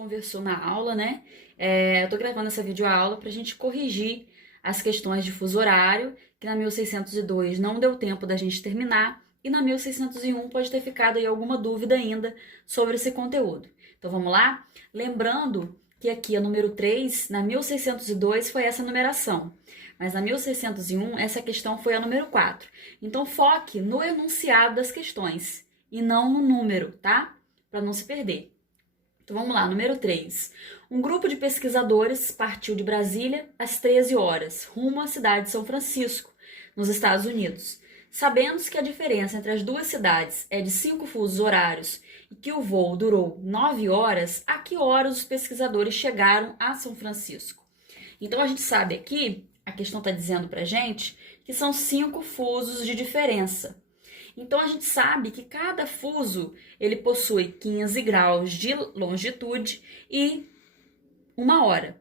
conversou na aula, né? Eu tô gravando essa videoaula pra gente corrigir as questões de fuso horário, que na 1602 não deu tempo da gente terminar, e na 1601 pode ter ficado aí alguma dúvida ainda sobre esse conteúdo. Então vamos lá? Lembrando que aqui a número 3, na 1602 foi essa numeração, mas na 1601 essa questão foi a número 4. Então foque no enunciado das questões e não no número, tá? Para não se perder. Então vamos lá, número 3. Um grupo de pesquisadores partiu de Brasília às 13 horas, rumo à cidade de São Francisco, nos Estados Unidos. Sabendo que a diferença entre as duas cidades é de 5 fusos horários e que o voo durou 9 horas, a que horas os pesquisadores chegaram a São Francisco? Então a gente sabe aqui, a questão está dizendo pra gente, que são 5 fusos de diferença. Então a gente sabe que cada fuso ele possui 15 graus de longitude e 1 hora,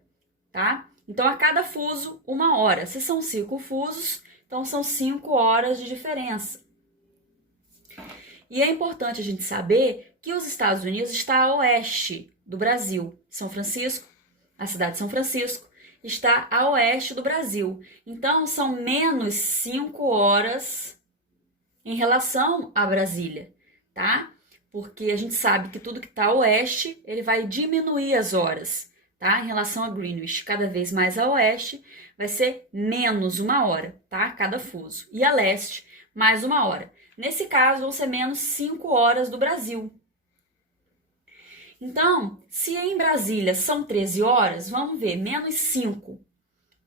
tá? Então a cada fuso, 1 hora. Se são 5 fusos, então são 5 horas de diferença. E é importante a gente saber que os Estados Unidos está a oeste do Brasil. São Francisco, a cidade de São Francisco, está a oeste do Brasil. Então são menos 5 horas em relação a Brasília, tá? Porque a gente sabe que tudo que está a oeste, ele vai diminuir as horas, tá? Em relação a Greenwich, cada vez mais a oeste, vai ser menos 1 hora, tá? Cada fuso. E a leste, mais 1 hora. Nesse caso, vão ser menos 5 horas do Brasil. Então, se em Brasília são 13 horas, vamos ver, menos 5.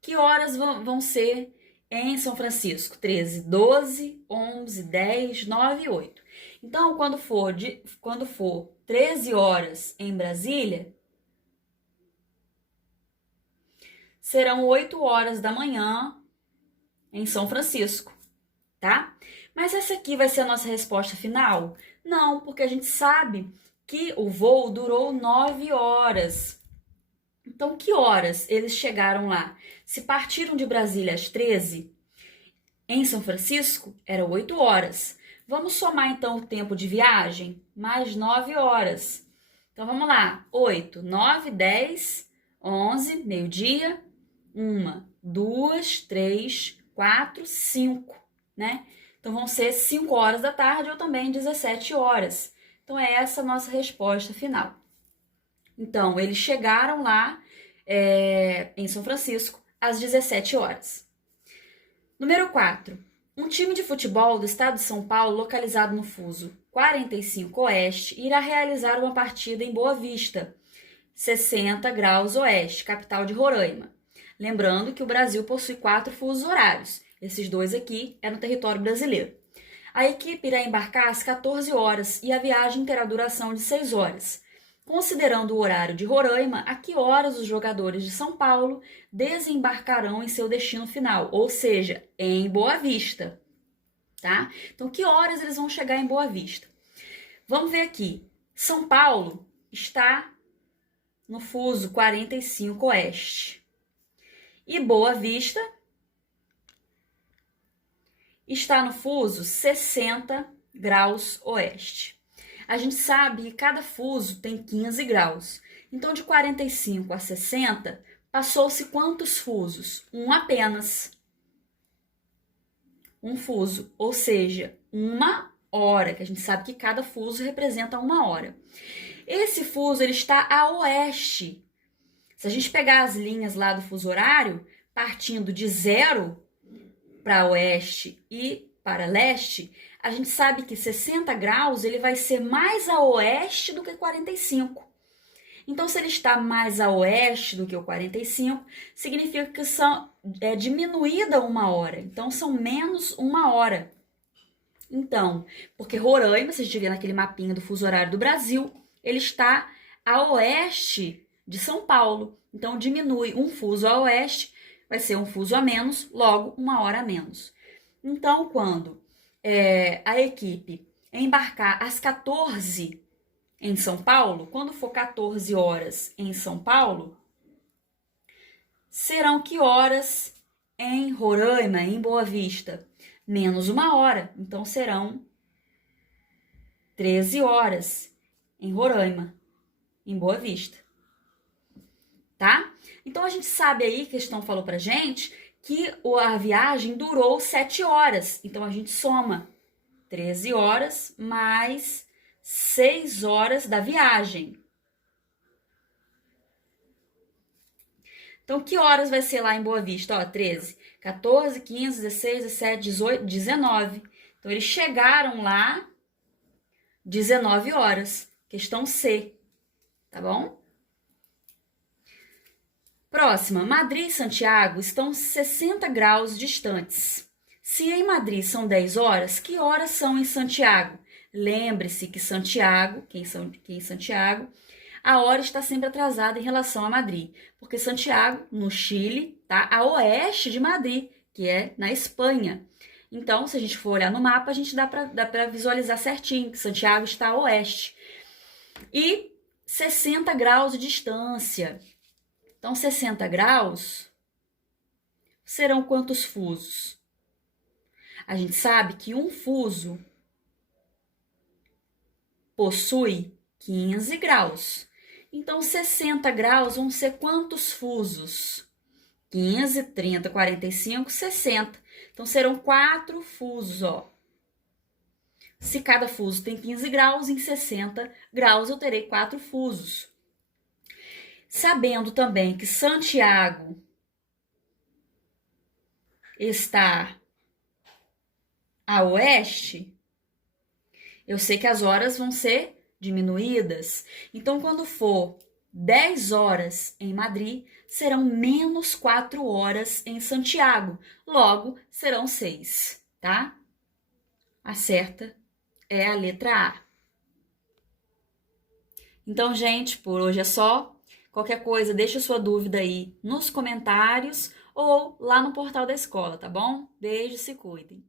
Que horas vão ser em São Francisco? 13, 12, 11, 10, 9 e 8. Então, quando for 13 horas em Brasília, serão 8 horas da manhã em São Francisco, tá? Mas essa aqui vai ser a nossa resposta final? Não, porque a gente sabe que o voo durou 9 horas. Então, que horas eles chegaram lá? Se partiram de Brasília às 13, em São Francisco, eram 8 horas. Vamos somar, então, o tempo de viagem? Mais 9 horas. Então, vamos lá. 8, 9, 10, 11, meio-dia, 1, 2, 3, 4, 5, né? Então, vão ser 5 horas da tarde ou também 17 horas. Então, é essa a nossa resposta final. Então, eles chegaram lá em São Francisco às 17 horas. Número 4. Um time de futebol do estado de São Paulo, localizado no fuso 45 Oeste, irá realizar uma partida em Boa Vista, 60 graus Oeste, capital de Roraima. Lembrando que o Brasil possui 4 fusos horários. Esses 2 aqui é no território brasileiro. A equipe irá embarcar às 14 horas e a viagem terá duração de 6 horas. Considerando o horário de Roraima, a que horas os jogadores de São Paulo desembarcarão em seu destino final, ou seja, em Boa Vista, tá? Então, que horas eles vão chegar em Boa Vista? Vamos ver aqui. São Paulo está no fuso 45 Oeste. E Boa Vista está no fuso 60 graus Oeste. A gente sabe que cada fuso tem 15 graus. Então, de 45 a 60, passou-se quantos fusos? Um apenas. Um fuso, ou seja, 1 hora, que a gente sabe que cada fuso representa 1 hora. Esse fuso ele está a oeste. Se a gente pegar as linhas lá do fuso horário, partindo de 0 para oeste e para leste, a gente sabe que 60 graus ele vai ser mais a oeste do que 45. Então, se ele está mais a oeste do que o 45, significa que é diminuída 1 hora. Então, são menos 1 hora. Então, porque Roraima, se a gente ver naquele mapinha do fuso horário do Brasil, ele está a oeste de São Paulo. Então, diminui um fuso a oeste, vai ser um fuso a menos, logo 1 hora a menos. Então, quando a equipe embarcar às 14 em São Paulo, quando for 14 horas em São Paulo, serão que horas em Roraima, em Boa Vista? Menos 1 hora, então serão 13 horas em Roraima, em Boa Vista, tá? Então, a gente sabe aí, que a questão falou pra gente, que a viagem durou 7 horas. Então, a gente soma 13 horas mais 6 horas da viagem. Então, que horas vai ser lá em Boa Vista? Ó, 13, 14, 15, 16, 17, 18, 19. Então, eles chegaram lá 19 horas. Questão C, tá bom? Próxima, Madrid e Santiago estão 60 graus distantes. Se em Madrid são 10 horas, que horas são em Santiago? Lembre-se que Santiago, em Santiago, a hora está sempre atrasada em relação a Madrid, porque Santiago, no Chile, tá a oeste de Madrid, que é na Espanha. Então, se a gente for olhar no mapa, a gente dá para visualizar certinho que Santiago está a oeste. E 60 graus de distância. Então, 60 graus serão quantos fusos? A gente sabe que um fuso possui 15 graus. Então, 60 graus vão ser quantos fusos? 15, 30, 45, 60. Então, serão 4 fusos, ó. Se cada fuso tem 15 graus, em 60 graus eu terei 4 fusos. Sabendo também que Santiago está a oeste, eu sei que as horas vão ser diminuídas. Então, quando for 10 horas em Madrid, serão menos 4 horas em Santiago. Logo, serão 6, tá? A certa é a letra A. Então, gente, por hoje é só. Qualquer coisa, deixa sua dúvida aí nos comentários ou lá no portal da escola, tá bom? Beijo, se cuidem.